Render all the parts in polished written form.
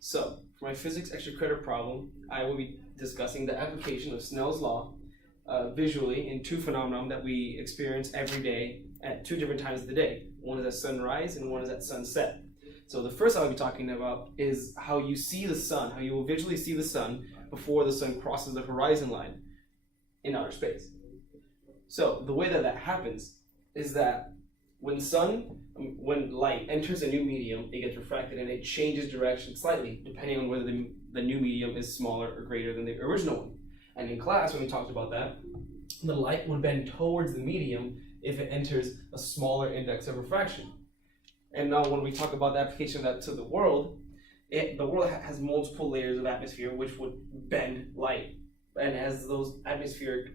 So, for my physics extra credit problem, I will be discussing the application of Snell's law visually in two phenomena that we experience every day at two different times of the day. One is at sunrise and one is at sunset. So the first I'll be talking about is how you see the sun, how you will visually see the sun before the sun crosses the horizon line in outer space. So the way that that happens is that when light enters a new medium, it gets refracted and it changes direction slightly depending on whether the new medium is smaller or greater than the original one. And in class, when we talked about that, the light would bend towards the medium if it enters a smaller index of refraction. And now when we talk about the application of that to the world, the world has multiple layers of atmosphere which would bend light. And as those atmospheric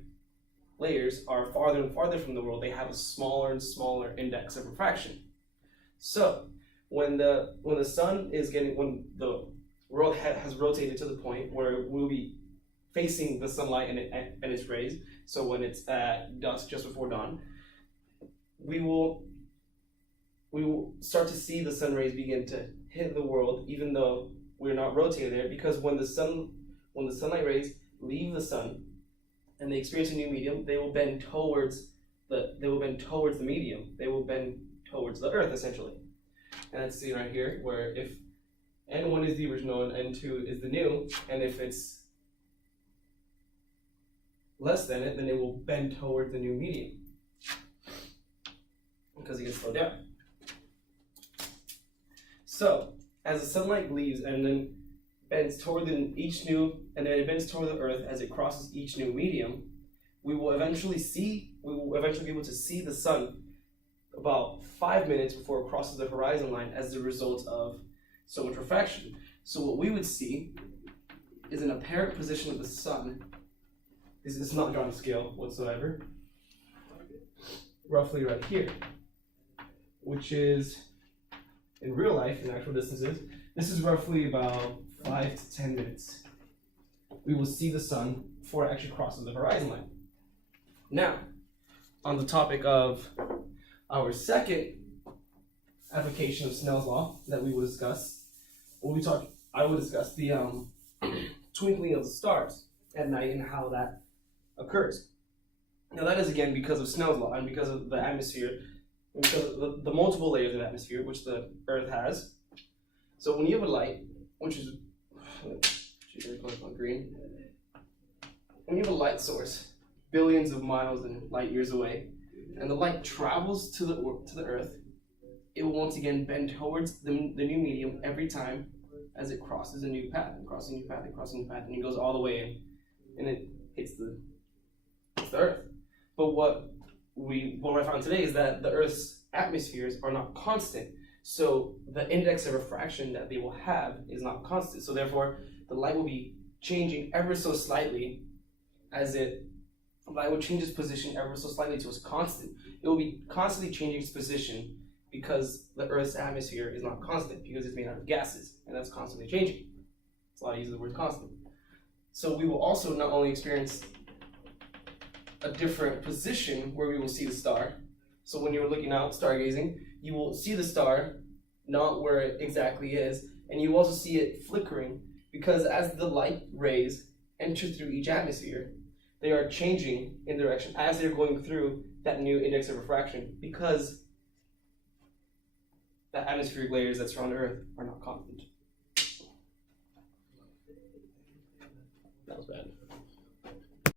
layers are farther and farther from the world, they have a smaller and smaller index of refraction. So when the world has rotated to the point where we'll be facing the sunlight and its rays, so when it's at dusk just before dawn, we will start to see the sun rays begin to hit the world, even though we're not rotated there, because when the sunlight rays leave the sun and they experience a new medium, they will bend towards the medium. They will bend towards the Earth, essentially. And that's seen right here, where if N1 is the original and N2 is the new, and if it's less than it, then it will bend towards the new medium because it gets slowed down. So, as the sunlight leaves and then bends toward it bends toward the Earth as it crosses each new medium, we will eventually be able to see the sun about 5 minutes before it crosses the horizon line as a result of so much refraction. So what we would see is an apparent position of the sun. This is not drawn to scale whatsoever. Roughly right here, which is in real life, in actual distances, this is roughly about 5 to 10 minutes. We will see the sun before it actually crosses the horizon line. Now, on the topic of our second application of Snell's law that we will discuss, I will discuss the twinkling of the stars at night and how that occurs. Now that is again because of Snell's law and because of the atmosphere, because of the multiple layers of atmosphere which the Earth has. So when you have a light, which is green, when you have a light source billions of miles and light years away, and the light travels to the Earth, it will once again bend towards the new medium every time as it crosses a new path, and crosses a new path, and crosses a new path, and it goes all the way in, and it hits the Earth. But what I found today is that the Earth's atmospheres are not constant. So the index of refraction that they will have is not constant. So therefore, the light will be changing ever so slightly light will change its position ever so slightly to its constant. It will be constantly changing its position because the Earth's atmosphere is not constant because it's made out of gases, and that's constantly changing. It's a lot easier to use the word constant. So we will also not only experience a different position where we will see the star. So when you're looking out stargazing, you will see the star not where it exactly is, and you also see it flickering because as the light rays enter through each atmosphere, they are changing in direction as they're going through that new index of refraction because the atmospheric layers that surround Earth are not constant. That was bad.